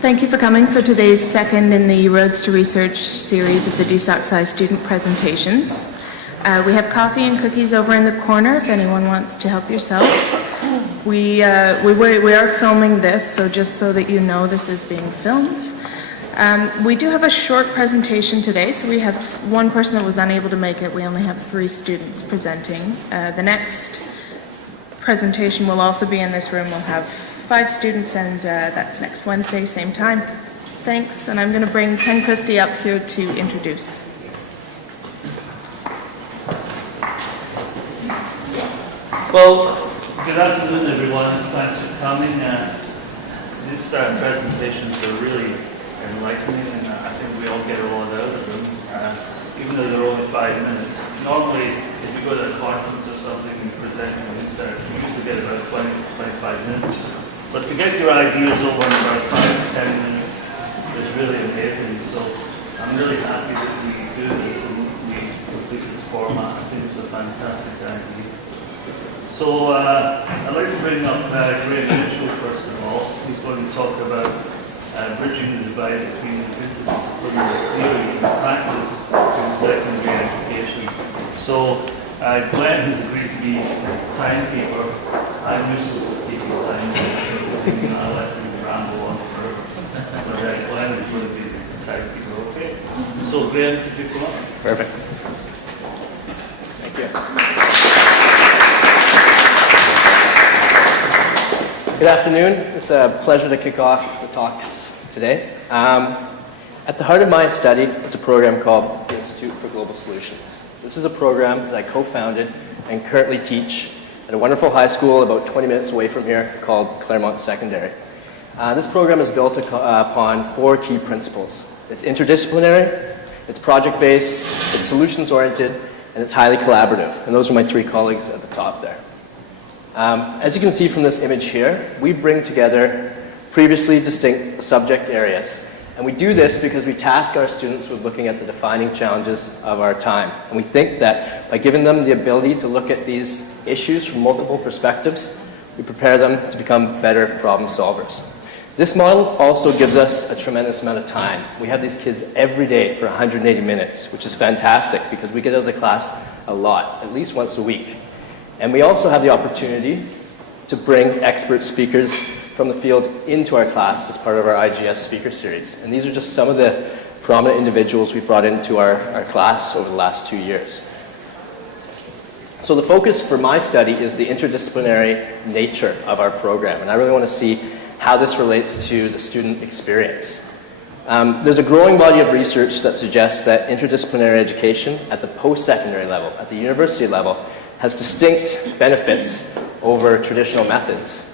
Thank you for coming for today's second in the Roads to Research series of the Dsocsci YT student presentations. We have coffee and cookies over in the corner if anyone wants to help yourself. We are filming this, so just so that you know, this is being filmed. We do have a short presentation today, so we have one person that was unable to make it. We only have 3 students presenting. The next presentation will also be in this room. We'll have 5 students, and that's next Wednesday, same time. Thanks, and I'm going to bring Ken Christie up here to introduce. Well, good afternoon, everyone. Thanks for coming. These presentations are really enlightening, and I think we all get a lot out of them, even though they're only 5 minutes. Normally, if you go to a conference or something and present your research, you usually get about 20 to 25 minutes. But to get your ideas over in about 5 to 10 minutes is really amazing. So I'm really happy that we do this and we complete this format. I think it's a fantastic idea. So I'd like to bring up Graham Mitchell first of all. He's going to talk about bridging the divide between interdisciplinary theory and practice in secondary education. So Glenn has agreed to be timekeeper. I'm useless at keeping time. I'll let him ramble on forever. But Glenn is going to be the timekeeper, okay? So Graham, could you come up? Perfect. Thank you. Good afternoon. It's a pleasure to kick off the talks today. At the heart of my study is a program called the Institute for Global Solutions. This is a program that I co-founded and currently teach at a wonderful high school about 20 minutes away from here called Claremont Secondary. This program is built upon 4 key principles. It's interdisciplinary, it's project-based, it's solutions-oriented, and it's highly collaborative. And those are my 3 colleagues at the top there. As you can see from this image here, we bring together previously distinct subject areas. And we do this because we task our students with looking at the defining challenges of our time. And we think that by giving them the ability to look at these issues from multiple perspectives, we prepare them to become better problem solvers. This model also gives us a tremendous amount of time. We have these kids every day for 180 minutes, which is fantastic because we get out of the class a lot, at least once a week. And we also have the opportunity to bring expert speakers from the field into our class as part of our IGS speaker series. And these are just some of the prominent individuals we brought into our class over the last 2 years. So the focus for my study is the interdisciplinary nature of our program. And I really want to see how this relates to the student experience. There's a growing body of research that suggests that interdisciplinary education at the post-secondary level, at the university level, has distinct benefits over traditional methods.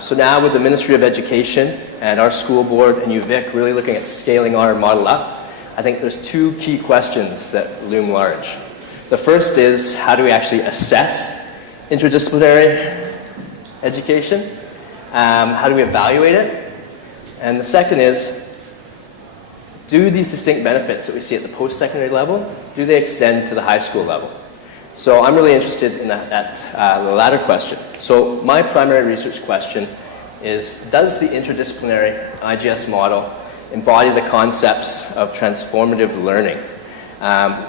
So now with the Ministry of Education and our school board and UVic really looking at scaling our model up, I think there's 2 key questions that loom large. The first is, how do we actually assess interdisciplinary education? How do we evaluate it? And the second is, do these distinct benefits that we see at the post-secondary level, do they extend to the high school level? So I'm really interested in the latter question. So my primary research question is, does the interdisciplinary IGS model embody the concepts of transformative learning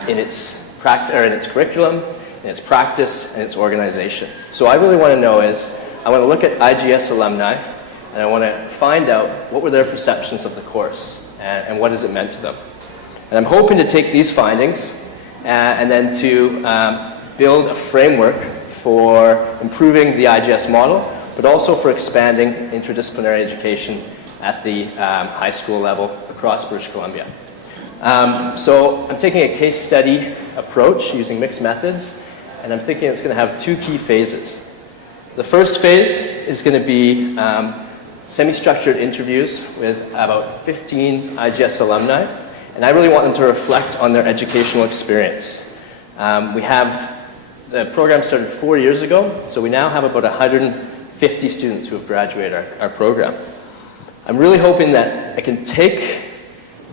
in its curriculum, in its practice, and its organization? So I really want to know is, I want to look at IGS alumni, and I want to find out what were their perceptions of the course, and what has it meant to them. And I'm hoping to take these findings and then to build a framework for improving the IGS model, but also for expanding interdisciplinary education at the high school level across British Columbia. So I'm taking a case study approach using mixed methods, and I'm thinking it's going to have 2 key phases. The first phase is going to be semi-structured interviews with about 15 IGS alumni, and I really want them to reflect on their educational experience. The program started 4 years ago, so we now have about 150 students who have graduated our program. I'm really hoping that I can take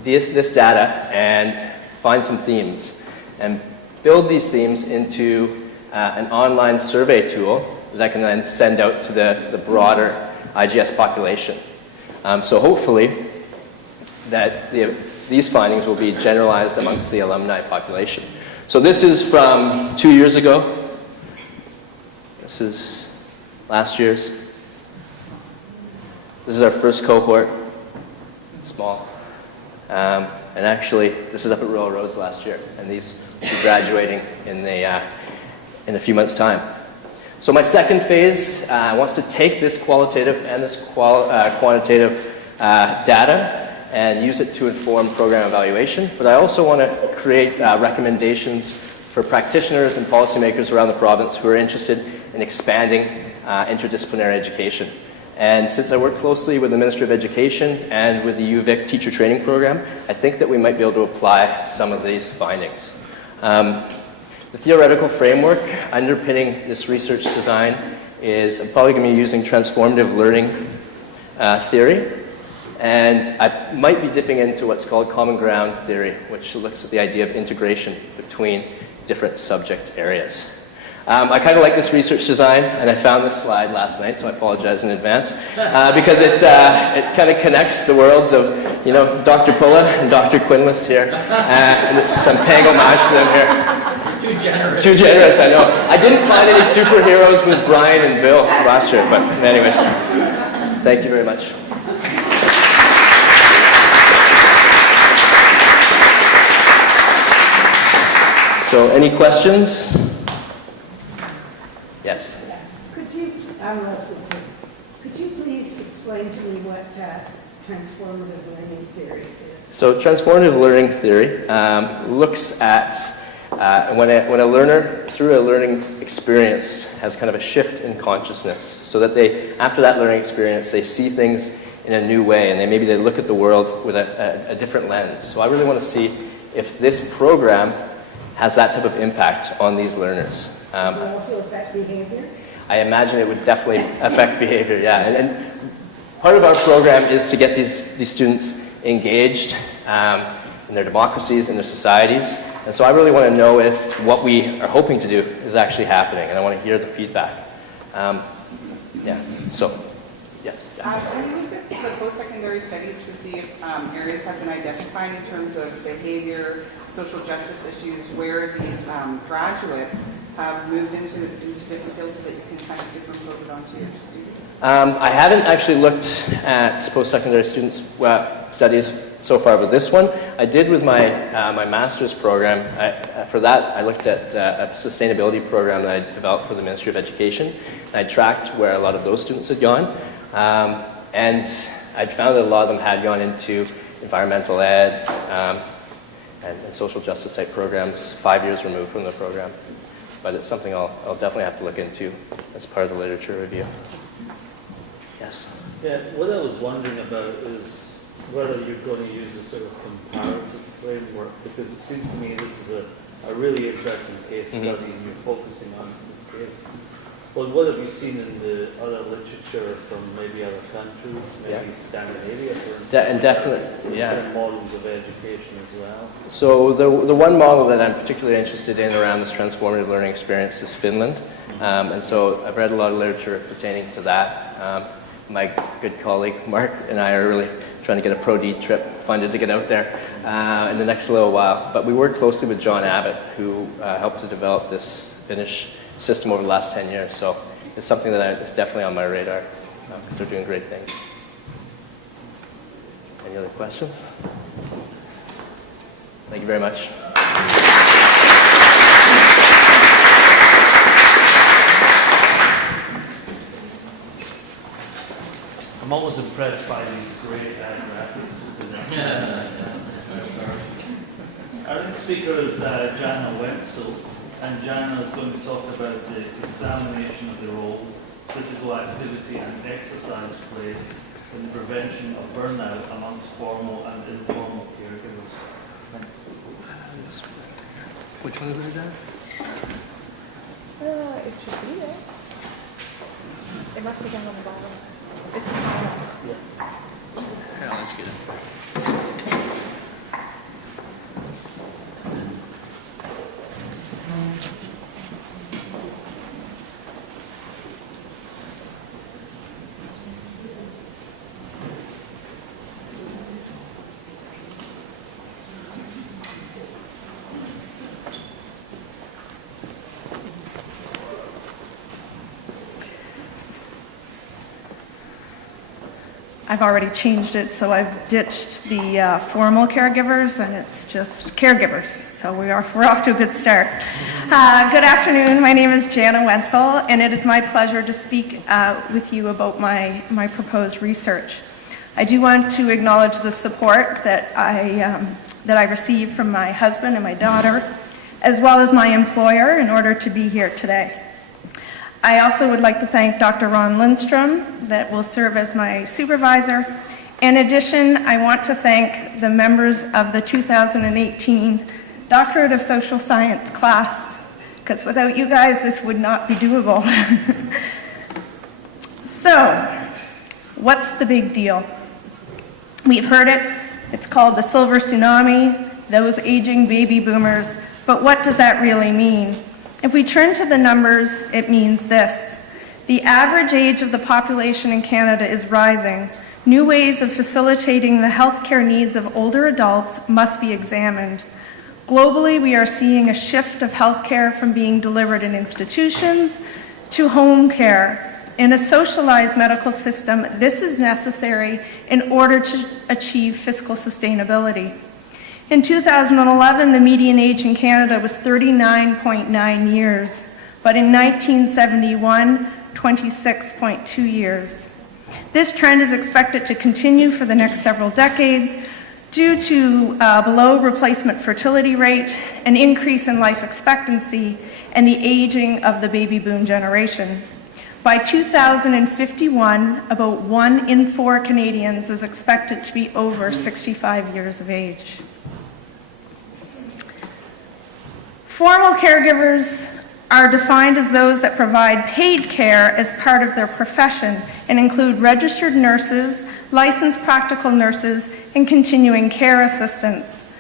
this data and find some themes and build these themes into an online survey tool that I can then send out to the broader IGS population. So hopefully that these findings will be generalized amongst the alumni population. So this is from 2 years ago. This is last year's. This is our first cohort, small. And actually, this is up at Royal Roads last year, and these will be graduating in a few months' time. So my second phase wants to take this qualitative and this quantitative data and use it to inform program evaluation, but I also want to create recommendations for practitioners and policymakers around the province who are interested in expanding interdisciplinary education. And since I work closely with the Ministry of Education and with the UVic teacher training program, I think that we might be able to apply some of these findings. The theoretical framework underpinning this research design is I'm probably going to be using transformative learning theory, and I might be dipping into what's called common ground theory, which looks at the idea of integration between different subject areas. I kind of like this research design, and I found this slide last night, so I apologize in advance, because it kind of connects the worlds of, you know, Dr. Pulla and Dr. Quinless here, and it's some pang homage to them here. Too generous. Too generous, I know. I didn't find any superheroes with Brian and Bill last year, but anyways, thank you very much. So, any questions? Yes. Yes. Could you please explain to me what transformative learning theory is? So transformative learning theory looks at when a learner, through a learning experience, has kind of a shift in consciousness, so that they, after that learning experience, they see things in a new way, and maybe they look at the world with a different lens. So I really want to see if this program has that type of impact on these learners. Does it also affect behavior? I imagine it would definitely affect behavior, yeah. And part of our program is to get these students engaged in their democracies, in their societies. And so I really want to know if what we are hoping to do is actually happening, and I want to hear the feedback. Yeah, so, yes. Have you looked at the post-secondary studies to see if areas have been identified in terms of behavior, social justice issues, where these graduates have moved into different fields so that you can kind of superimpose it onto your students? I haven't actually looked at post-secondary students' studies so far with this one. I did with my master's program. For that, I looked at a sustainability program that I developed for the Ministry of Education. I tracked where a lot of those students had gone. And I found that a lot of them had gone into environmental ed and social justice type programs 5 years removed from the program. But it's something I'll definitely have to look into as part of the literature review. Yes? Yeah, what I was wondering about is whether you're going to use a sort of comparative framework, because it seems to me this is a really interesting case study and you're focusing on this case. But what have you seen in the other literature from maybe other countries, maybe Scandinavia, for instance? And definitely, yeah. Different models of education as well. So the one model that I'm particularly interested in around this transformative learning experience is Finland. And so I've read a lot of literature pertaining to that. My good colleague Mark and I are really trying to get a Pro-D trip funded to get out there in the next little while. But we work closely with John Abbott, who helped to develop this Finnish system over the last 10 years. So it's something that is definitely on my radar because they're doing great things. Any other questions? Thank you very much. I'm always impressed by these great graphics. Our next speaker is Jana Wenzel, and Jana is going to talk about the examination of the role physical activity and exercise play in the prevention of burnout amongst formal and informal caregivers. Thanks. Which one is it, Dan? It should be there. It must be down on the bottom. It's Here, let's get it. I've already changed it, so I've ditched the formal caregivers, and it's just caregivers. So we're off to a good start. Good afternoon. My name is Jana Wenzel, and it is my pleasure to speak with you about my proposed research. I do want to acknowledge the support that I received from my husband and my daughter, as well as my employer, in order to be here today. I also would like to thank Dr. Ron Lindstrom, that will serve as my supervisor. In addition, I want to thank the members of the 2018 Doctorate of Social Science class, because without you guys, this would not be doable. So, what's the big deal? We've heard it. It's called the silver tsunami, those aging baby boomers. But what does that really mean? If we turn to the numbers, it means this. The average age of the population in Canada is rising. New ways of facilitating the healthcare needs of older adults must be examined. Globally, we are seeing a shift of healthcare from being delivered in institutions to home care. In a socialized medical system, this is necessary in order to achieve fiscal sustainability. In 2011, the median age in Canada was 39.9 years, but in 1971, 26.2 years. This trend is expected to continue for the next several decades due to below replacement fertility rate, an increase in life expectancy, and the aging of the baby boom generation. By 2051, about 1 in 4 Canadians is expected to be over 65 years of age. Formal caregivers are defined as those that provide paid care as part of their profession and include registered nurses, licensed practical nurses, and continuing care assistants.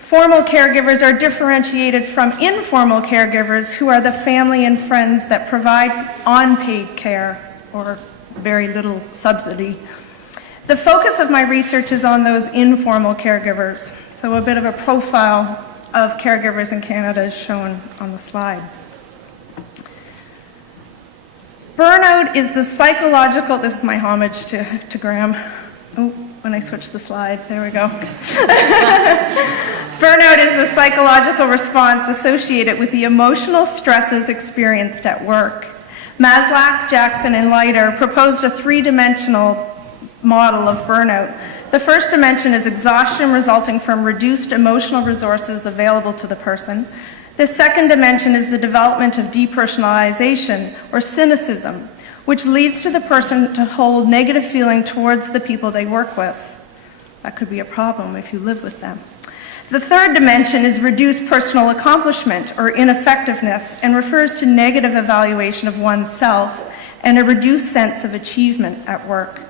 Formal caregivers are differentiated from informal caregivers, who are the family and friends that provide unpaid care or very little subsidy. The focus of my research is on those informal caregivers, so a bit of a profile of caregivers in Canada is shown on the slide. Burnout is the psychological, this is my homage to Graham. Oh, when I switch the slide, there we go. Burnout is a psychological response associated with the emotional stresses experienced at work. Maslach, Jackson, and Leiter proposed a 3-dimensional model of burnout. The first dimension is exhaustion resulting from reduced emotional resources available to the person. The second dimension is the development of depersonalization, or cynicism, which leads to the person to hold negative feeling towards the people they work with. That could be a problem if you live with them. The third dimension is reduced personal accomplishment, or ineffectiveness, and refers to negative evaluation of oneself and a reduced sense of achievement at work.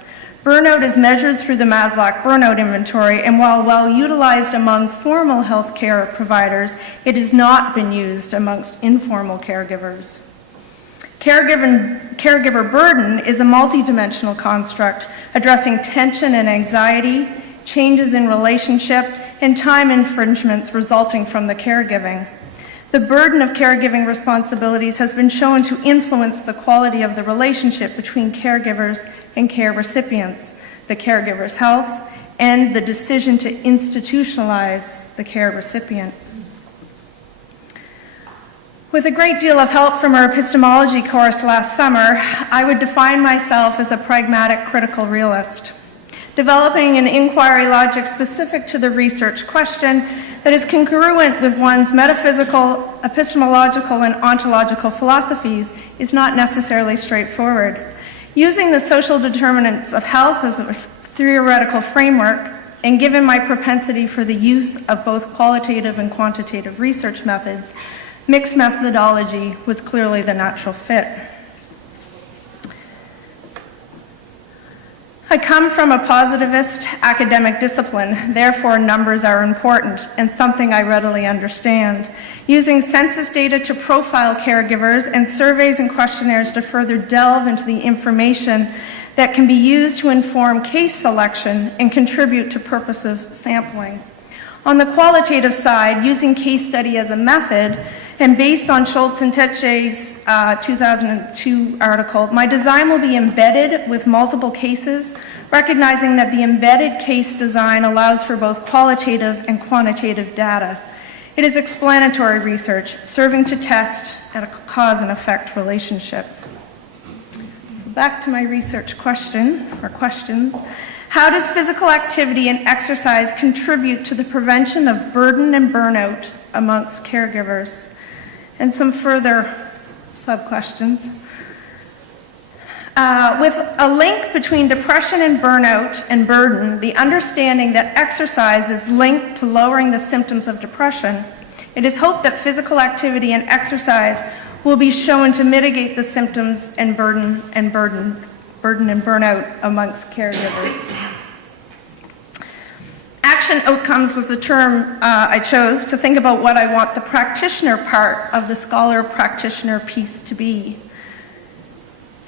Burnout is measured through the Maslach Burnout Inventory, and while well utilized among formal healthcare providers, it has not been used amongst informal caregivers. Caregiver burden is a multidimensional construct addressing tension and anxiety, changes in relationship, and time infringements resulting from the caregiving. The burden of caregiving responsibilities has been shown to influence the quality of the relationship between caregivers and care recipients, the caregiver's health, and the decision to institutionalize the care recipient. With a great deal of help from our epistemology course last summer, I would define myself as a pragmatic critical realist, developing an inquiry logic specific to the research question that is congruent with one's metaphysical, epistemological, and ontological philosophies is not necessarily straightforward. Using the social determinants of health as a theoretical framework, and given my propensity for the use of both qualitative and quantitative research methods, mixed methodology was clearly the natural fit. I come from a positivist academic discipline, therefore numbers are important and something I readily understand. Using census data to profile caregivers and surveys and questionnaires to further delve into the information that can be used to inform case selection and contribute to purposive sampling. On the qualitative side, using case study as a method And based on Schultz and Tetche's 2002 article, my design will be embedded with multiple cases, recognizing that the embedded case design allows for both qualitative and quantitative data. It is explanatory research, serving to test at a cause and effect relationship. So back to my research question, or questions. How does physical activity and exercise contribute to the prevention of burden and burnout amongst caregivers? And some further sub-questions. With a link between depression and burnout and burden, the understanding that exercise is linked to lowering the symptoms of depression, it is hoped that physical activity and exercise will be shown to mitigate the symptoms and burden and burnout amongst caregivers. Action outcomes was the term I chose to think about what I want the practitioner part of the scholar-practitioner piece to be.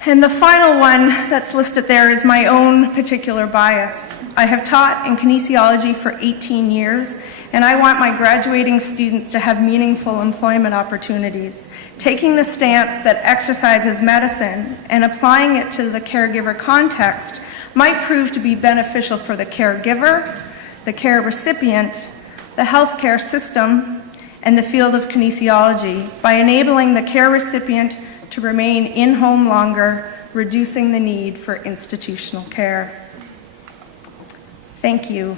And the final one that's listed there is my own particular bias. I have taught in kinesiology for 18 years, and I want my graduating students to have meaningful employment opportunities. Taking the stance that exercise is medicine and applying it to the caregiver context might prove to be beneficial for the caregiver, the care recipient, the healthcare system, and the field of kinesiology by enabling the care recipient to remain in-home longer, reducing the need for institutional care. Thank you.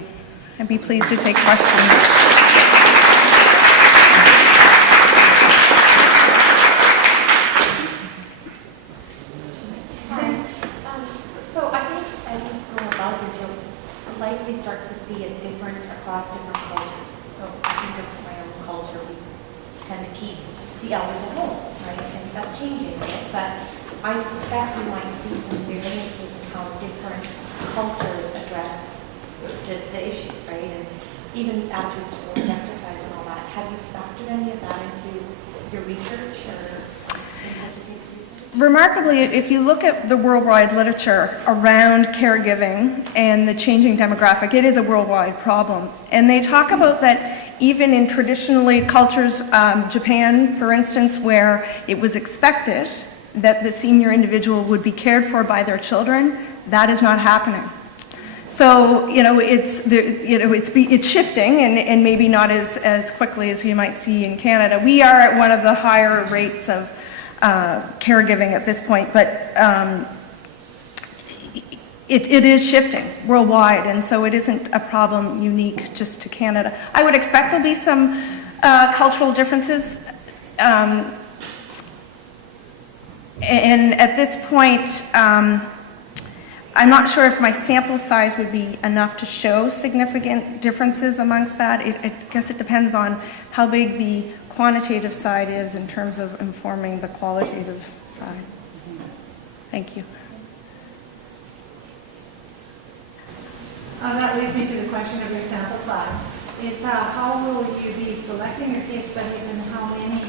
I'd be pleased to take questions. So I think as we go about this, you'll likely start to see a difference across different cultures. So I think of my own culture, we tend to keep the elders at home, right? And that's changing a bit, but I suspect you might see some variances in how different cultures address the issue, right? And even attitudes towards exercise and all that. Have you factored any of that into your research or anticipated research? Remarkably, if you look at the worldwide literature around caregiving and the changing demographic, it is a worldwide problem. And they talk about that even in traditionally cultures, Japan, for instance, where it was expected that the senior individual would be cared for by their children, that is not happening. So, it's shifting and maybe not as quickly as you might see in Canada. We are at one of the higher rates of caregiving at this point, but it is shifting worldwide, and so it isn't a problem unique just to Canada. I would expect there'll be some cultural differences, and at this point, I'm not sure if my sample size would be enough to show significant differences amongst that. I guess it depends on how big the quantitative side is in terms of informing the qualitative side. Thank you. That leads me to the question of your sample size. Is how will you be selecting your case studies and how many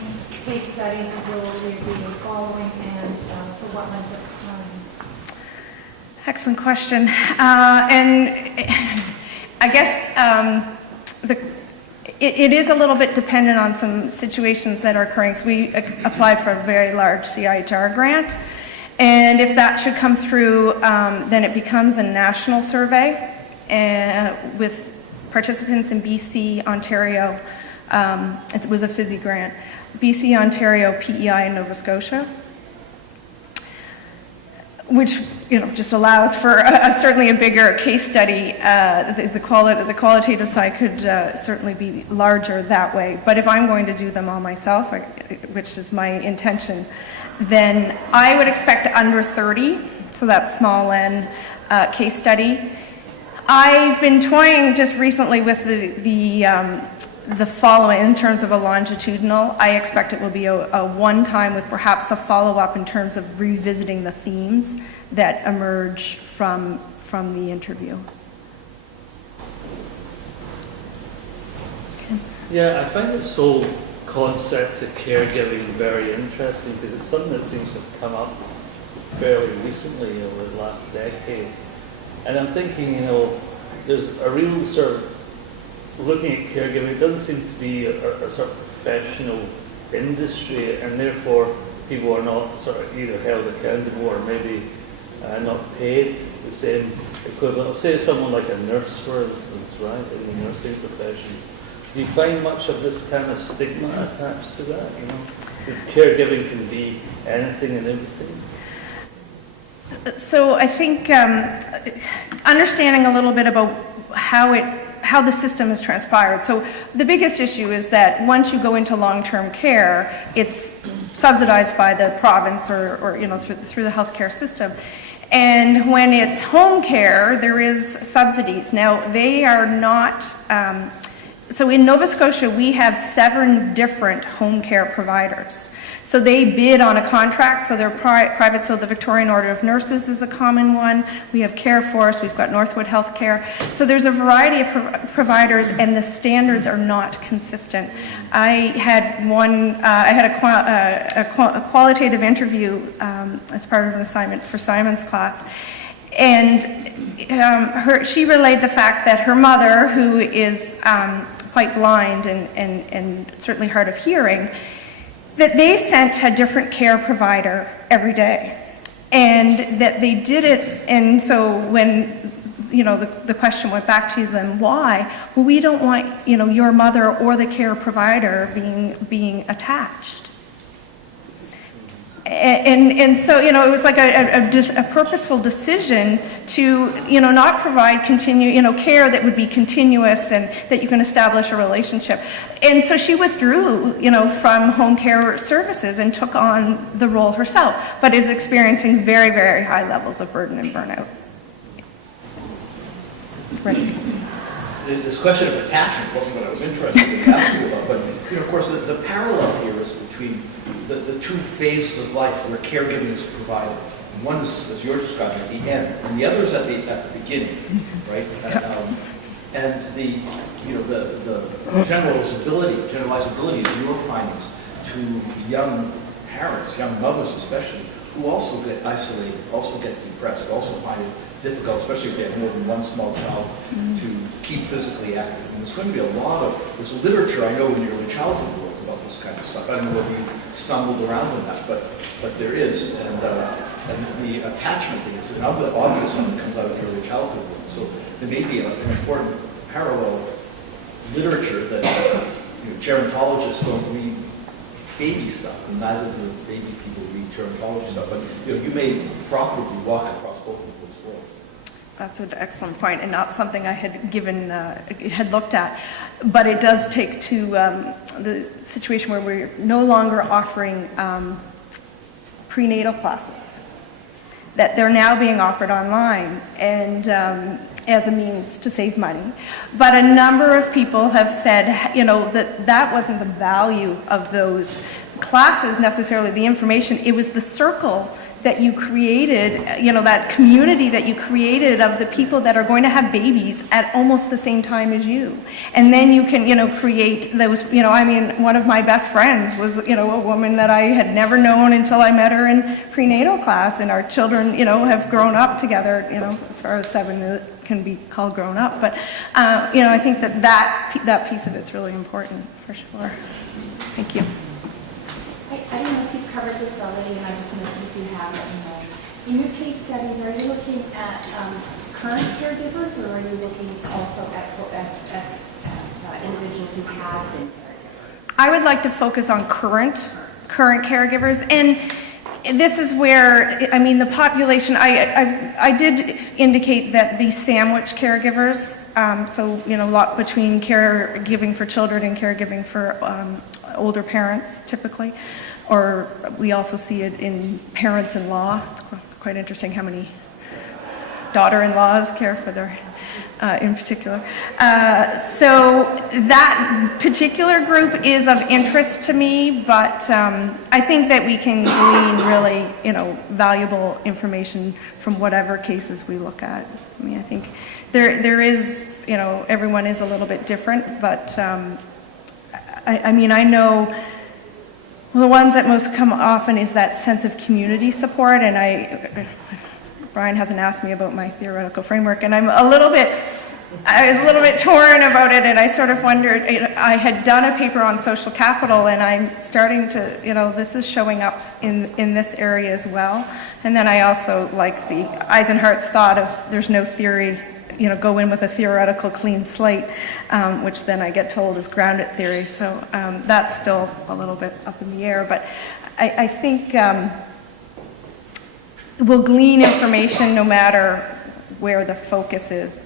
case studies will you be following and for what length of time? Excellent question. And I guess it is a little bit dependent on some situations that are occurring. So we applied for a very large CIHR grant. And if that should come through, then it becomes a national survey with participants in BC, Ontario. It was a FISI grant. BC, Ontario, PEI, and Nova Scotia, which just allows for certainly a bigger case study. The qualitative side could certainly be larger that way. But if I'm going to do them all myself, which is my intention, then I would expect under 30, so that's small n case study. I've been toying just recently with the following in terms of a longitudinal. I expect it will be a one-time with perhaps a follow-up in terms of revisiting the themes that emerge from the interview. Okay. Yeah, I find this whole concept of caregiving very interesting because it's something that seems to have come up fairly recently over the last decade. And I'm thinking, there's a real sort of looking at caregiving. It doesn't seem to be a sort of professional industry, and therefore people are not sort of either held accountable or maybe not paid the same equivalent. Say someone like a nurse, for instance, right, in the nursing professions. Do you find much of this kind of stigma attached to that? You know, that caregiving can be anything and everything? So I think understanding a little bit about how the system has transpired. So the biggest issue is that once you go into long-term care, it's subsidized by the province or you know, through the healthcare system. And when it's home care, there is subsidies. Now, they are not, so in Nova Scotia, we have 7 different home care providers. So they bid on a contract, so they're private, so the Victorian Order of Nurses is a common one. We have CareForce, we've got Northwood Healthcare. So there's a variety of providers, and the standards are not consistent. I had a qualitative interview as part of an assignment for Simon's class, and she relayed the fact that her mother, who is quite blind and certainly hard of hearing, that they sent a different care provider every day, and that they did it. And so when, you know, the question went back to them, why? Well, we don't want, you know, your mother or the care provider being attached. And so, you know, it was like a purposeful decision to, you know, not provide care that would be continuous and that you can establish a relationship. And so she withdrew, you know, from home care services and took on the role herself, but is experiencing very, very high levels of burden and burnout. Right. This question of attachment wasn't what I was interested in asking about, but you know, of course, the parallel here is between the 2 phases of life where caregiving is provided. One is, as you're describing, at the end, and the other is at the beginning, right? And the generalizability of your findings to young parents, young mothers especially, who also get isolated, also get depressed, also find it difficult, especially if they have more than one small child, to keep physically active. And there's going to be there's literature I know in the early childhood world about this kind of stuff. I don't know whether you've stumbled around on that, but there is. And the attachment thing is an obvious one that comes out of the early childhood world. So there may be an important parallel literature that gerontologists don't read baby stuff, and neither do baby people read gerontology stuff. But you may profitably walk across both of those worlds. That's an excellent point, and not something I had looked at. But it does take to the situation where we're no longer offering prenatal classes, that they're now being offered online, and as a means to save money. But a number of people have said, that wasn't the value of those classes necessarily, the information. It was the circle that you created, that community that you created of the people that are going to have babies at almost the same time as you. And then you can, create those, one of my best friends was, a woman that I had never known until I met her in prenatal class, and our children, have grown up together, as far as 7 can be called grown up. But, I think that piece of it's really important, for sure. Thank you. I don't know if you've covered this already, and I just missed it if you have, let me know. In your case studies, are you looking at current caregivers, or are you looking also at individuals who have been caregivers? I would like to focus on current caregivers, and this is where, the population, I did indicate that the sandwich caregivers, a lot between caregiving for children and caregiving for older parents, typically, or we also see it in parents-in-law. It's quite interesting how many daughter-in-laws care for their, in particular. So that particular group is of interest to me, but I think that we can glean really, valuable information from whatever cases we look at. I think there is, everyone is a little bit different, but I know the ones that most come often is that sense of community support, and Brian hasn't asked me about my theoretical framework, and I'm a little bit I was a little bit torn about it, and I sort of wondered, I had done a paper on social capital, and I'm starting to, this is showing up in this area as well. And then I also like the Eisenhardt's thought of there's no theory, go in with a theoretical clean slate, which then I get told is grounded theory. So that's still a little bit up in the air, but I think we'll glean information no matter where the focus is.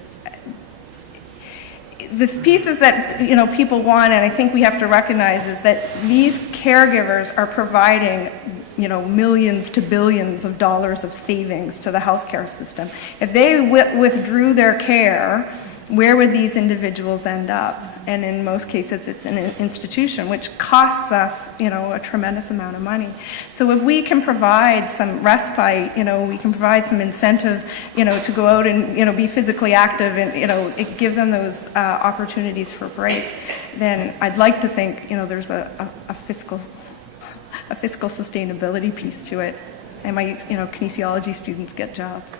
The pieces that people want, and I think we have to recognize, is that these caregivers are providing millions to billions of dollars of savings to the healthcare system. If they withdrew their care, where would these individuals end up? And in most cases, it's an institution, which costs us, a tremendous amount of money. So if we can provide some respite, we can provide some incentive, to go out and, be physically active and, give them those opportunities for a break, then I'd like to think, there's a fiscal sustainability piece to it. And my, kinesiology students get jobs.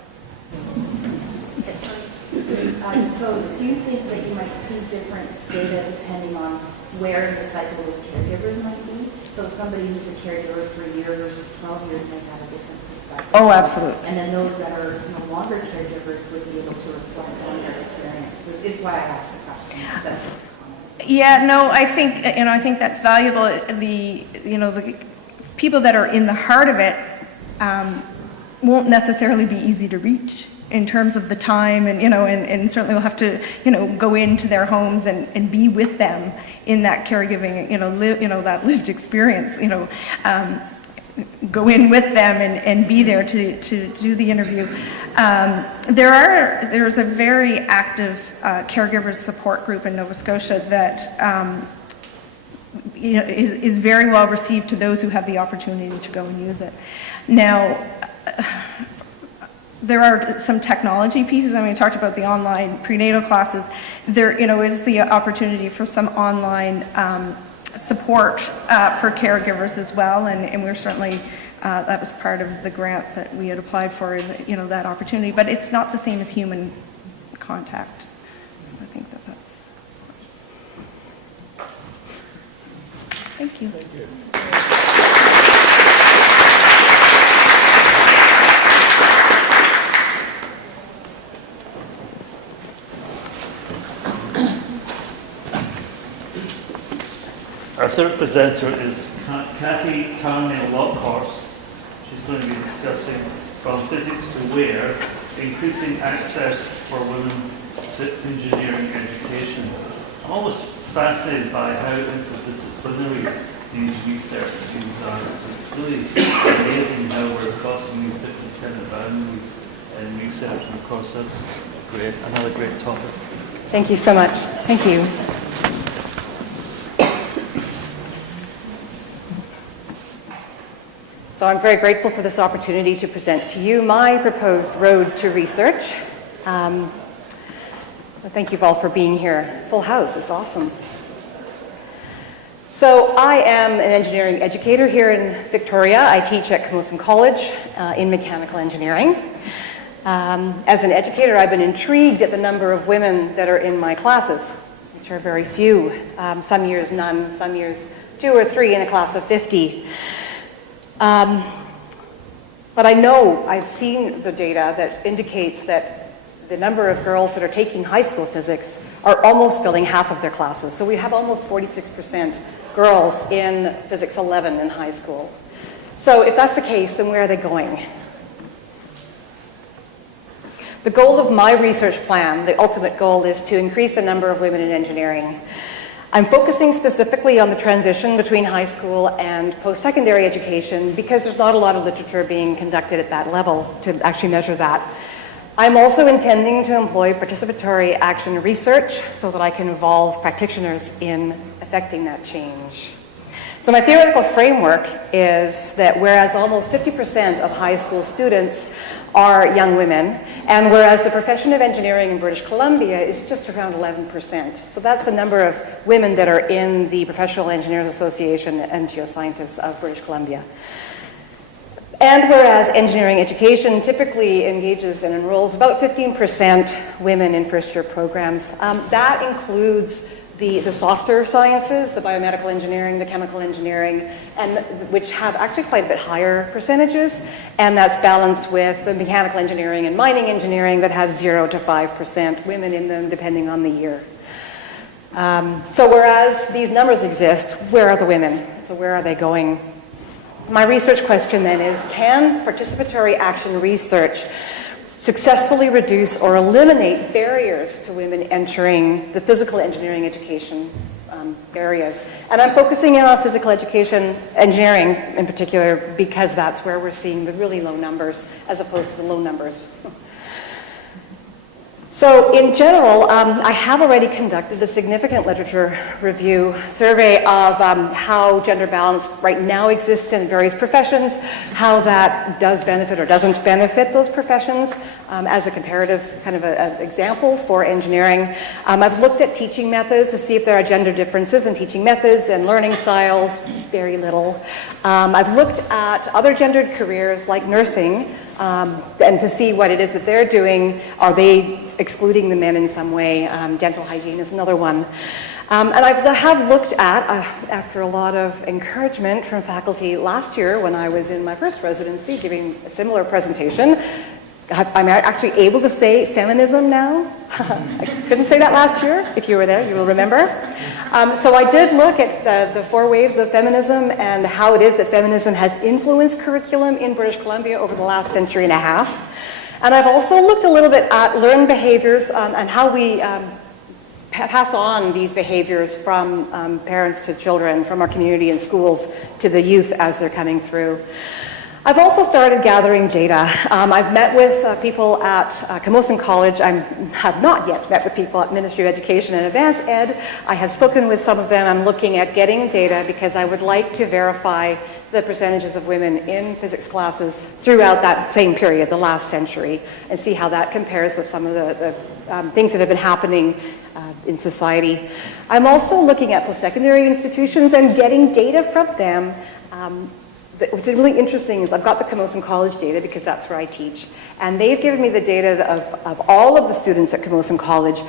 So do you think that you might see different data depending on where in the cycle those caregivers might be? So somebody who's a caregiver for a year versus 12 years might have a different perspective. Oh, absolutely. And then those that are longer caregivers would be able to reflect on their experience. This is why I asked the question. That's just a comment. Yeah, no, I think, I think that's valuable. The people that are in the heart of it won't necessarily be easy to reach in terms of the time, and and certainly we'll have to go into their homes and be with them in that caregiving, that lived experience, go in with them and be there to do the interview. There's a very active caregivers support group in Nova Scotia that is very well received to those who have the opportunity to go and use it. Now, there are some technology pieces. I mean, I talked about the online prenatal classes. There, is the opportunity for some online support for caregivers as well, and we're certainly, that was part of the grant that we had applied for, is, that opportunity, but it's not the same as human contact. I think that's... Thank you. Thank you. Our third presenter is Kathy Tarnay-Lockhorst. She's going to be discussing From Physics to Where, Increasing Access for Women to Engineering Education. I'm always fascinated by how interdisciplinary these research teams are. It's really amazing how we're crossing these different kind of boundaries in research, and of course that's great, another great topic. Thank you so much. Thank you. So I'm very grateful for this opportunity to present to you my proposed road to research. So thank you all for being here. Full house, it's awesome. So I am an engineering educator here in Victoria. I teach at Camosun College in mechanical engineering. As an educator, I've been intrigued at the number of women that are in my classes, which are very few. Some years none, some years 2 or 3 in a class of 50. But I know, I've seen the data that indicates that the number of girls that are taking high school physics are almost filling half of their classes. So we have almost 46% girls in Physics 11 in high school. So if that's the case, then where are they going? The goal of my research plan, the ultimate goal, is to increase the number of women in engineering. I'm focusing specifically on the transition between high school and post-secondary education because there's not a lot of literature being conducted at that level to actually measure that. I'm also intending to employ participatory action research so that I can involve practitioners in affecting that change. So my theoretical framework is that whereas almost 50% of high school students are young women, and whereas the profession of engineering in British Columbia is just around 11%. So that's the number of women that are in the Professional Engineers Association and Geoscientists of British Columbia. And whereas engineering education typically engages and enrolls about 15% women in first-year programs, that includes the softer sciences, the biomedical engineering, the chemical engineering, and which have actually quite a bit higher percentages, and that's balanced with the mechanical engineering and mining engineering that have 0 to 5% women in them, depending on the year. So whereas these numbers exist, where are the women? So where are they going? My research question then is, can participatory action research successfully reduce or eliminate barriers to women entering the physical engineering education areas? And I'm focusing in on physical education, engineering in particular, because that's where we're seeing the really low numbers as opposed to the low numbers. So in general, I have already conducted a significant literature review survey of how gender balance right now exists in various professions, how that does benefit or doesn't benefit those professions as a comparative kind of an example for engineering. I've looked at teaching methods to see if there are gender differences in teaching methods and learning styles, very little. I've looked at other gendered careers like nursing, and to see what it is that they're doing. Are they excluding the men in some way? Dental hygiene is another one. And I have looked at, after a lot of encouragement from faculty last year when I was in my first residency giving a similar presentation, I'm actually able to say feminism now. I couldn't say that last year. If you were there, you will remember. So I did look at the 4 waves of feminism and how it is that feminism has influenced curriculum in British Columbia over the last century and a half. And I've also looked a little bit at learned behaviors and how we pass on these behaviors from parents to children, from our community and schools to the youth as they're coming through. I've also started gathering data. I've met with people at Camosun College. I have not yet met with people at Ministry of Education and Advanced Ed. I have spoken with some of them. I'm looking at getting data because I would like to verify the percentages of women in physics classes throughout that same period, the last century, and see how that compares with some of the things that have been happening in society. I'm also looking at post-secondary institutions and getting data from them. What's really interesting is I've got the Camosun College data because that's where I teach. And they've given me the data of all of the students at Camosun College,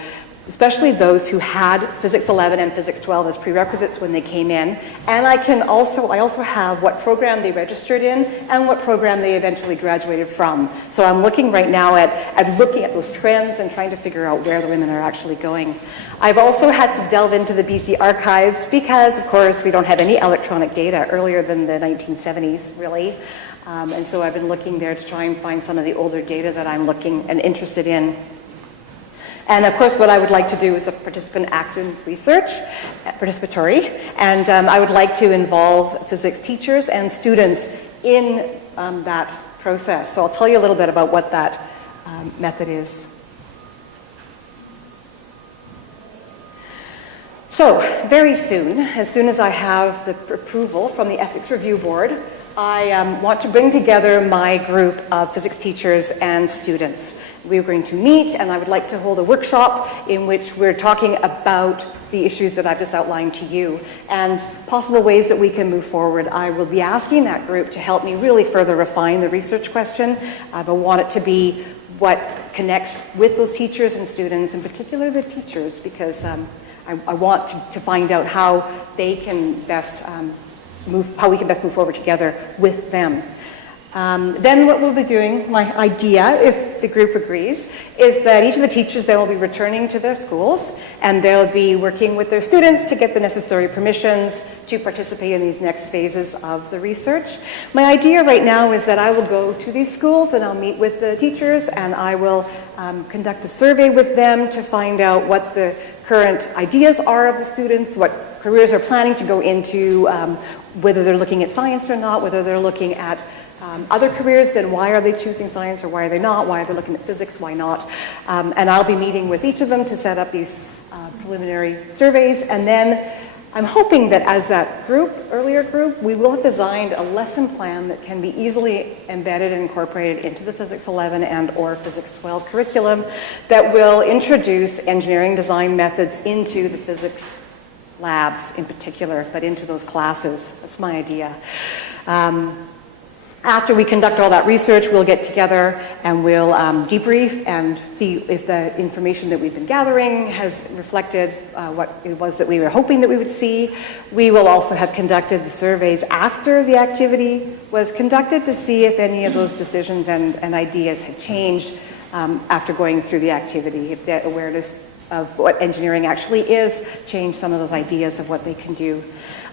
especially those who had Physics 11 and Physics 12 as prerequisites when they came in. And I also have what program they registered in and what program they eventually graduated from. So I'm looking right now at looking at those trends and trying to figure out where the women are actually going. I've also had to delve into the BC archives because, of course, we don't have any electronic data earlier than the 1970s, really. And so I've been looking there to try and find some of the older data that I'm looking and interested in. And of course, what I would like to do is a participant active research, participatory, and I would like to involve physics teachers and students in that process. So I'll tell you a little bit about what that method is. So very soon as I have the approval from the Ethics Review Board, I want to bring together my group of physics teachers and students. We're going to meet, and I would like to hold a workshop in which we're talking about the issues that I've just outlined to you and possible ways that we can move forward. I will be asking that group to help me really further refine the research question. I want it to be what connects with those teachers and students, in particular the teachers, because I want to find out how they can best how we can best move forward together with them. Then what we'll be doing, my idea, if the group agrees, is that each of the teachers then will be returning to their schools and they'll be working with their students to get the necessary permissions to participate in these next phases of the research. My idea right now is that I will go to these schools and I'll meet with the teachers and I will conduct a survey with them to find out what the current ideas are of the students, what careers they're planning to go into, whether they're looking at science or not, whether they're looking at other careers, then why are they choosing science or why are they not? Why are they looking at physics? Why not? And I'll be meeting with each of them to set up these preliminary surveys. And then I'm hoping that as that earlier group, we will have designed a lesson plan that can be easily embedded and incorporated into the Physics 11 and or Physics 12 curriculum that will introduce engineering design methods into the physics labs in particular, but into those classes. That's my idea. After we conduct all that research, we'll get together and we'll debrief and see if the information that we've been gathering has reflected what it was that we were hoping that we would see. We will also have conducted the surveys after the activity was conducted to see if any of those decisions and ideas had changed after going through the activity, if the awareness of what engineering actually is changed some of those ideas of what they can do.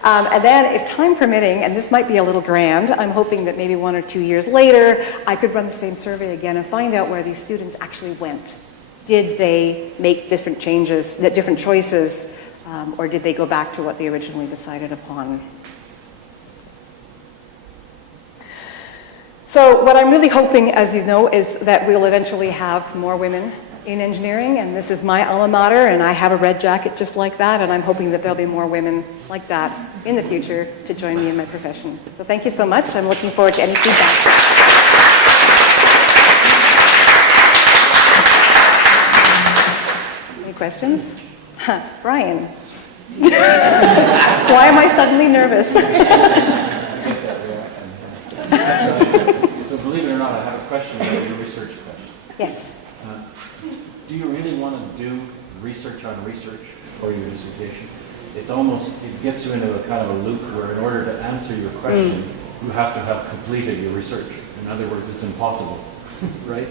And then, if time permitting, and this might be a little grand, I'm hoping that maybe 1 or 2 years later, I could run the same survey again and find out where these students actually went. Did they make different changes, different choices, or did they go back to what they originally decided upon? So what I'm really hoping, as you know, is that we'll eventually have more women in engineering, and this is my alma mater, and I have a red jacket just like that, and I'm hoping that there'll be more women like that in the future to join me in my profession. So thank you so much. I'm looking forward to any feedback. Any questions? Brian. Why am I suddenly nervous? So believe it or not, I have a question about your research question. Yes. Do you really want to do research on research for your dissertation? It's almost, it gets you into a kind of a loop where in order to answer your question, you have to have completed your research. In other words, it's impossible, right?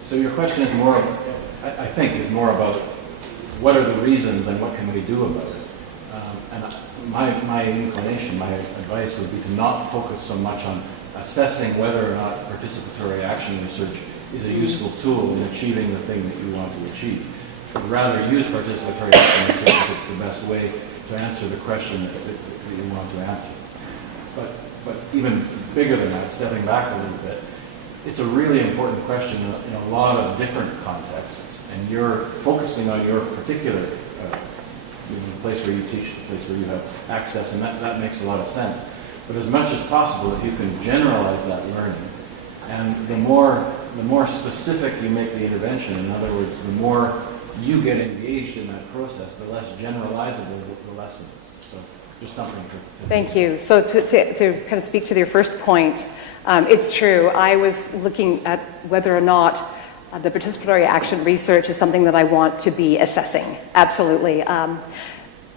So your question is more, I think, is more about what are the reasons and what can we do about it? And my inclination, my advice would be to not focus so much on assessing whether or not participatory action research is a useful tool in achieving the thing that you want to achieve. But rather use participatory action research if it's the best way to answer the question that you want to answer. But even bigger than that, stepping back a little bit, it's a really important question in a lot of different contexts, and you're focusing on your particular the place where you teach, the place where you have access, and that makes a lot of sense. But as much as possible, if you can generalize that learning, and the more specific you make the intervention, in other words, the more you get engaged in that process, the less generalizable the lessons. So just something to Thank you. So to kind of speak to your first point, it's true. I was looking at whether or not the participatory action research is something that I want to be assessing. Absolutely.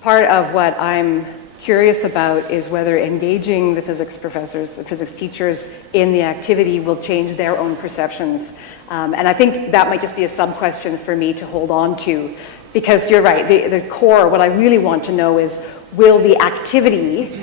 Part of what I'm curious about is whether engaging the physics professors, the physics teachers in the activity will change their own perceptions. And I think that might just be a sub-question for me to hold on to, because you're right, the core, what I really want to know is, will the activity,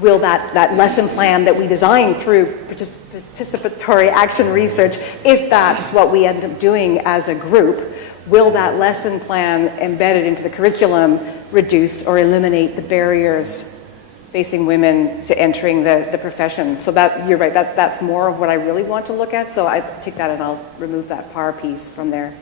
will that lesson plan that we design through participatory action research, if that's what we end up doing as a group, will that lesson plan embedded into the curriculum reduce or eliminate the barriers facing women to entering the profession? So that, you're right, that's more of what I really want to look at. So I take that and I'll remove that PAR piece from there.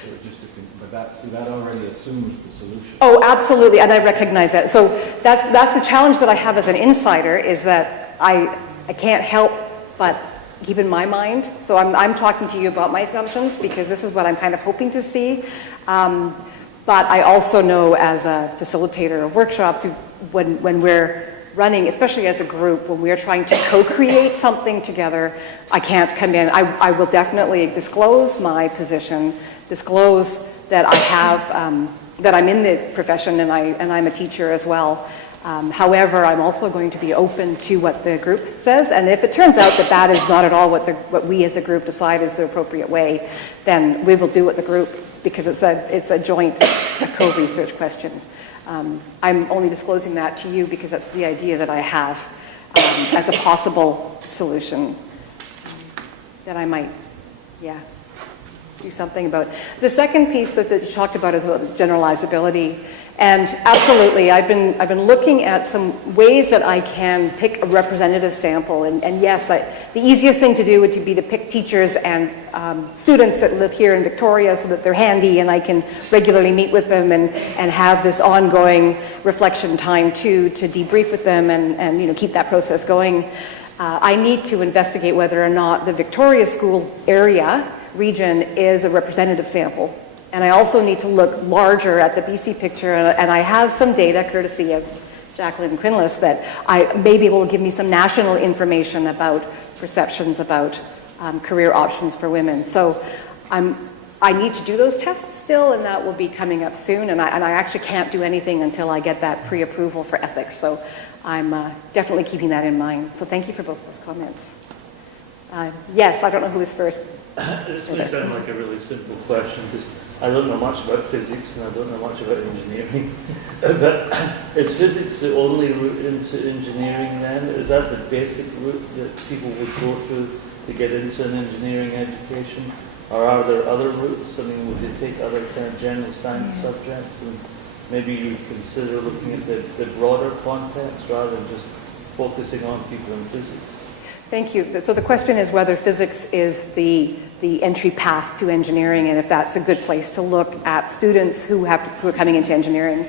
So just to, but that already assumes the solution. Oh, absolutely, and I recognize that. So that's the challenge that I have as an insider, is that I can't help but keep in my mind. So I'm talking to you about my assumptions because this is what I'm kind of hoping to see. But I also know as a facilitator of workshops, when we're running, especially as a group, when we're trying to co-create something together, I can't come in. I will definitely disclose my position, disclose that I have, that I'm in the profession and I'm a teacher as well. However, I'm also going to be open to what the group says, and if it turns out that that is not at all what we as a group decide is the appropriate way, then we will do what the group, because it's a joint, a co-research question. I'm only disclosing that to you because that's the idea that I have as a possible solution that I might, do something about. The second piece that you talked about is about generalizability. And absolutely, I've been looking at some ways that I can pick a representative sample. And yes, the easiest thing to do would be to pick teachers and students that live here in Victoria so that they're handy and I can regularly meet with them and have this ongoing reflection time to debrief with them and keep that process going. I need to investigate whether or not the Victoria School area region is a representative sample. And I also need to look larger at the BC picture, and I have some data courtesy of Jacqueline Quinless, that I may be able to give me some national information about perceptions about career options for women. So I need to do those tests still, and that will be coming up soon. And I actually can't do anything until I get that pre-approval for ethics. So I'm definitely keeping that in mind. So thank you for both those comments. Yes, I don't know who was first. This may sound like a really simple question, because I don't know much about physics and I don't know much about engineering. But is physics the only route into engineering then? Is that the basic route that people would go through to get into an engineering education? Or are there other routes? I mean, would they take other kind of general science subjects? And maybe you consider looking at the broader context rather than just focusing on people in physics? Thank you. So the question is whether physics is the entry path to engineering, and if that's a good place to look at students who are coming into engineering.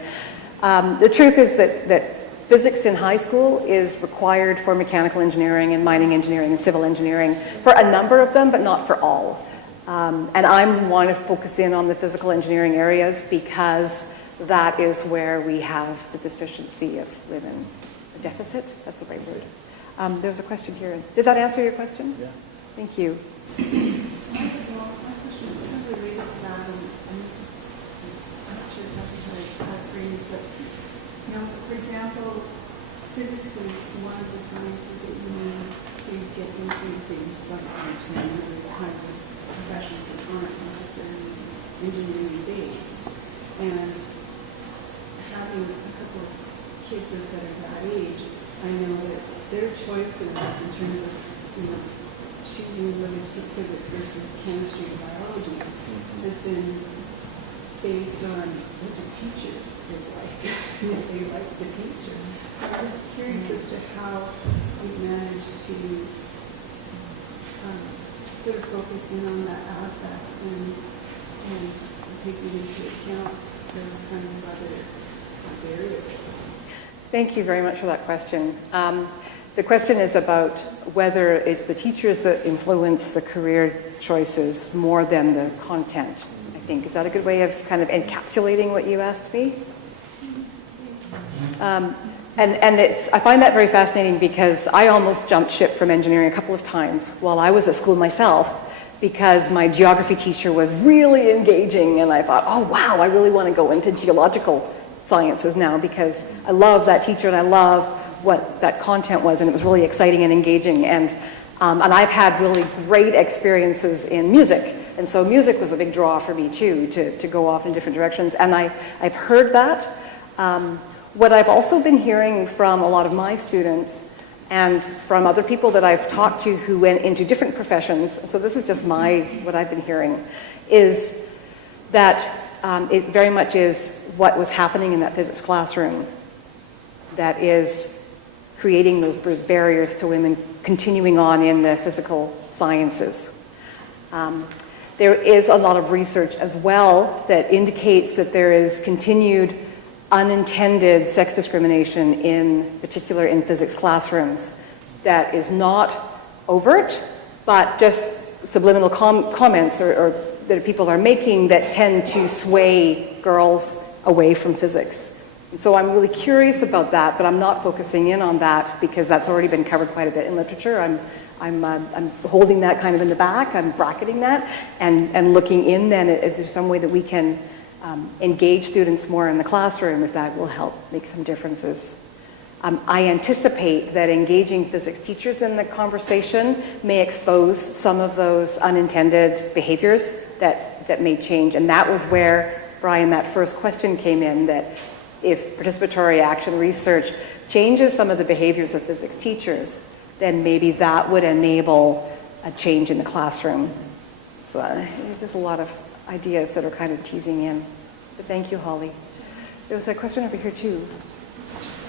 The truth is that physics in high school is required for mechanical engineering and mining engineering and civil engineering for a number of them, but not for all. And I want to focus in on the physical engineering areas because that is where we have the deficiency of women. A deficit? That's the right word. There was a question here. Does that answer your question? Yeah. Thank you. Well, my question is kind of related to that, and this is, I'm not sure exactly how to phrase, but, you know, for example, physics is one of the sciences that you need to get into things like understanding the kinds of professions that aren't necessarily engineering based. And having a couple of kids that are that age, I know that their choices in terms of, you know, choosing whether to take physics versus chemistry and biology has been based on what the teacher is like, if they like the teacher. So I was curious as to how you managed to sort of focus in on that aspect and taking into account those kinds of other variables. Thank you very much for that question. The question is about whether it's the teachers that influence the career choices more than the content, I think. Is that a good way of kind of encapsulating what you asked me? And I find that very fascinating because I almost jumped ship from engineering a couple of times while I was at school myself because my geography teacher was really engaging and I thought, oh wow, I really want to go into geological sciences now because I love that teacher and I love what that content was, and it was really exciting and engaging. And I've had really great experiences in music, and so music was a big draw for me too, to go off in different directions. And I've heard that. What I've also been hearing from a lot of my students and from other people that I've talked to who went into different professions, so this is just what I've been hearing, is that it very much is what was happening in that physics classroom that is creating those barriers to women continuing on in the physical sciences. There is a lot of research as well that indicates that there is continued unintended sex discrimination, in particular in physics classrooms, that is not overt, but just subliminal comments or that people are making that tend to sway girls away from physics. So I'm really curious about that, but I'm not focusing in on that because that's already been covered quite a bit in literature. I'm holding that kind of in the back. I'm bracketing that and looking in then if there's some way that we can engage students more in the classroom, if that will help make some differences. I anticipate that engaging physics teachers in the conversation may expose some of those unintended behaviors that may change. And that was where, Brian, that first question came in, that if participatory action research changes some of the behaviors of physics teachers, then maybe that would enable a change in the classroom. So there's a lot of ideas that are kind of teasing in. But thank you, Holly. There was a question over here too.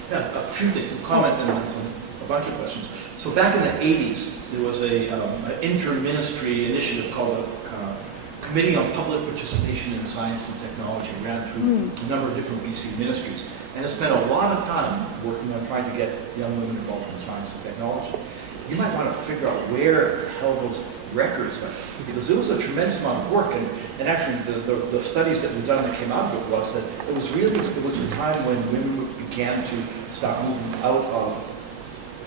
Yeah, a few things, a comment and then a bunch of questions. So back in the 80s, there was an inter-ministry initiative called the Committee on Public Participation in Science and Technology, ran through a number of different BC ministries, and it spent a lot of time working on trying to get young women involved in science and technology. You might want to figure out where the hell those records, because there was a tremendous amount of work, and actually the studies that were done that came out of it was that it was the time when women began to start moving out of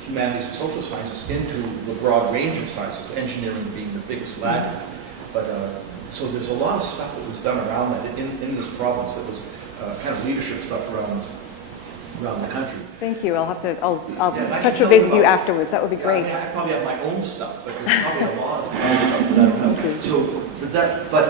humanities and social sciences into the broad range of sciences, engineering being the biggest laggard. But so there's a lot of stuff that was done around that in this province that was kind of leadership stuff around the country. Thank you. I'll Yeah, touch base with you afterwards. That would be great. I probably have my own stuff, but there's probably a lot of other stuff that I don't have. So, but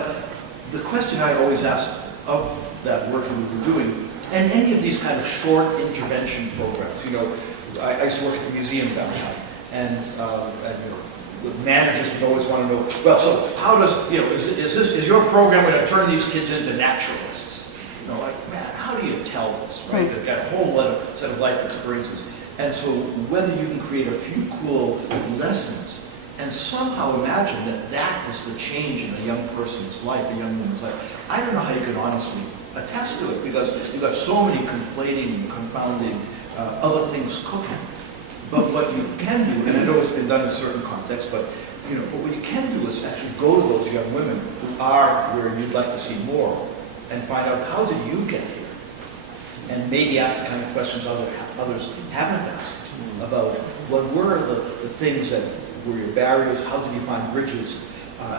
the question I always ask of that work that we were doing, and any of these kind of short intervention programs, you know, I used to work at the museum downtown, and the managers would always want to know, well, so how does, you know, is your program going to turn these kids into naturalists? You know, like, man, how do you tell this, right? They've got a whole set of life experiences. And so whether you can create a few cool lessons and somehow imagine that that is the change in a young person's life, a young woman's life, I don't know how you can honestly attest to it, because you've got so many conflating and confounding other things cooking. But what you can do, and I know it's been done in certain contexts, but you know, but what you can do is actually go to those young women who are where you'd like to see more, and find out, how did you get here? And maybe ask the kind of questions others haven't asked about what were the things that were your barriers, how did you find bridges,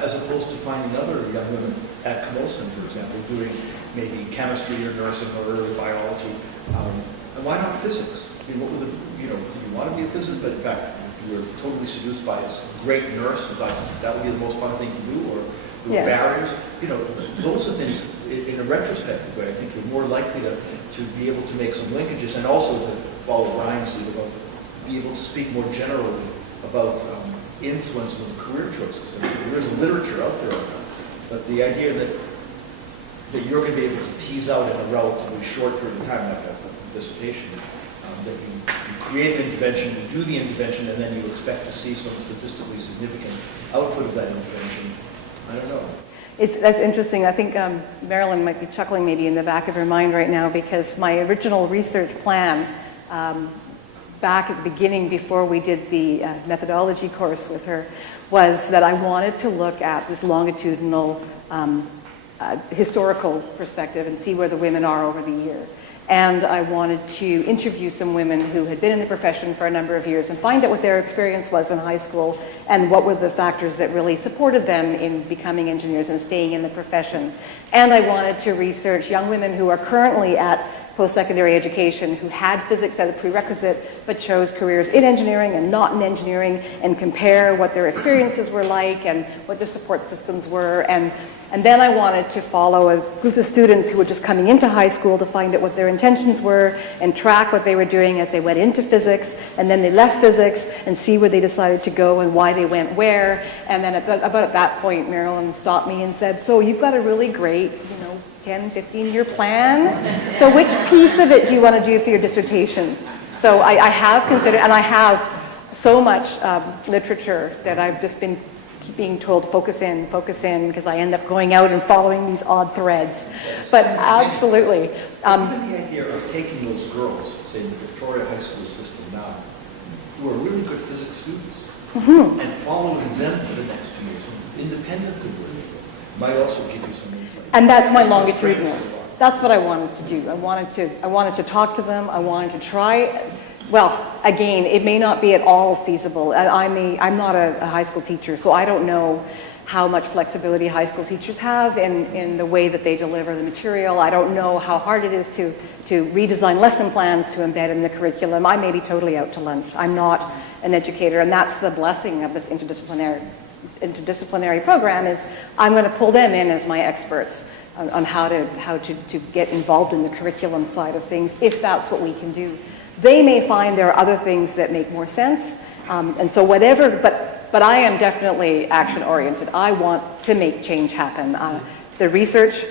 as opposed to finding other young women at Camosun, for example, doing maybe chemistry or nursing or early biology. And why not physics? I mean, what were you know, did you want to be a physicist, but in fact, you were totally seduced by this great nurse who thought that would be the most fun thing to do, or there were barriers? You know, those are things, in a retrospective way, I think you're more likely to be able to make some linkages, and also to follow Ryan's lead about be able to speak more generally about influence of career choices. I mean, there's literature out there on that, but the idea that you're going to be able to tease out in a relatively short period of time, like a dissertation, that you create an intervention, you do the intervention, and then you expect to see some statistically significant output of that intervention. I don't know. That's interesting. I think Marilyn might be chuckling maybe in the back of her mind right now, because my original research plan back at the beginning, before we did the methodology course with her, was that I wanted to look at this longitudinal historical perspective and see where the women are over the year. And I wanted to interview some women who had been in the profession for a number of years and find out what their experience was in high school and what were the factors that really supported them in becoming engineers and staying in the profession. And I wanted to research young women who are currently at post-secondary education who had physics as a prerequisite but chose careers in engineering and not in engineering, and compare what their experiences were like and what their support systems were. And then I wanted to follow a group of students who were just coming into high school to find out what their intentions were and track what they were doing as they went into physics, and then they left physics, and see where they decided to go and why they went where. And then about at that point, Marilyn stopped me and said, so you've got a really great, 10, 15-year plan. So which piece of it do you want to do for your dissertation? So I have considered, and I have so much literature that I've just been being told, focus in, because I end up going out and following these odd threads. But absolutely. Even the idea of taking those girls, say in the Victoria High School system now, who are really good physics students, and following them for the next 2 years, independently, might also give you some insight. And that's my longitudinal. That's what I wanted to do. I wanted to talk to them. I wanted to try. Well, again, it may not be at all feasible. I'm not a high school teacher, so I don't know how much flexibility high school teachers have in the way that they deliver the material. I don't know how hard it is to redesign lesson plans to embed in the curriculum. I may be totally out to lunch. I'm not an educator, and that's the blessing of this interdisciplinary program, is I'm going to pull them in as my experts on how to get involved in the curriculum side of things, if that's what we can do. They may find there are other things that make more sense, and so whatever, but I am definitely action-oriented. I want to make change happen. The research,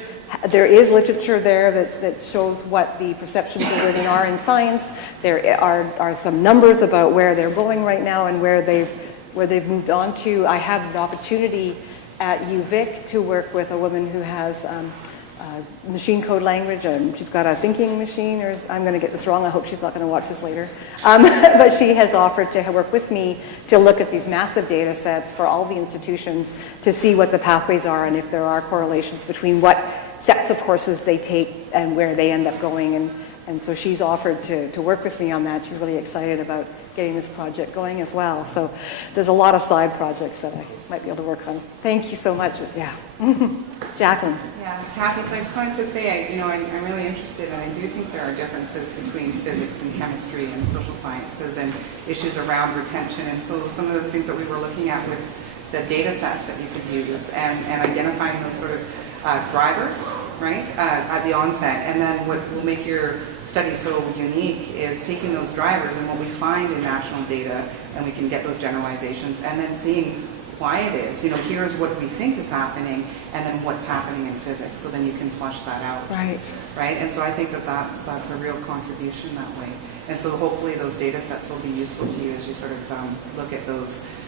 there is literature there that shows what the perceptions of women are in science. There are some numbers about where they're going right now and where they've moved on to. I have an opportunity at UVic to work with a woman who has machine code language, and she's got a thinking machine, or I'm going to get this wrong, I hope she's not going to watch this later. But she has offered to work with me to look at these massive data sets for all the institutions to see what the pathways are and if there are correlations between what sets of courses they take and where they end up going. And so she's offered to work with me on that. She's really excited about getting this project going as well. So there's a lot of side projects that I might be able to work on. Thank you so much. Yeah. Jacqueline. Yeah, Kathy, so I just wanted to say, I'm really interested, and I do think there are differences between physics and chemistry and social sciences and issues around retention. And so some of the things that we were looking at with the data sets that you could use and identifying those sort of drivers, right, at the onset. And then what will make your study so unique is taking those drivers and what we find in national data, and we can get those generalizations, and then seeing why it is. Here's what we think is happening, and then what's happening in physics. So then you can flush that out. Right. Right? And so I think that's a real contribution that way. And so hopefully those data sets will be useful to you as you sort of look at those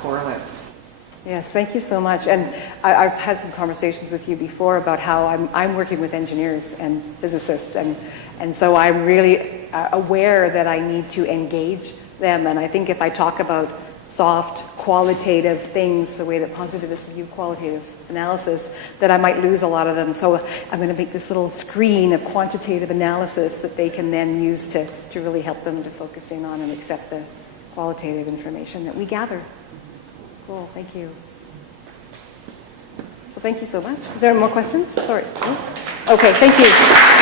correlates. Yes, thank you so much. And I've had some conversations with you before about how I'm working with engineers and physicists, and so I'm really aware that I need to engage them. And I think if I talk about soft, qualitative things, the way that positivists view qualitative analysis, that I might lose a lot of them. So I'm going to make this little screen of quantitative analysis that they can then use to really help them to focus in on and accept the qualitative information that we gather. Cool, thank you. So thank you so much. Is there more questions? Sorry. Okay, thank you.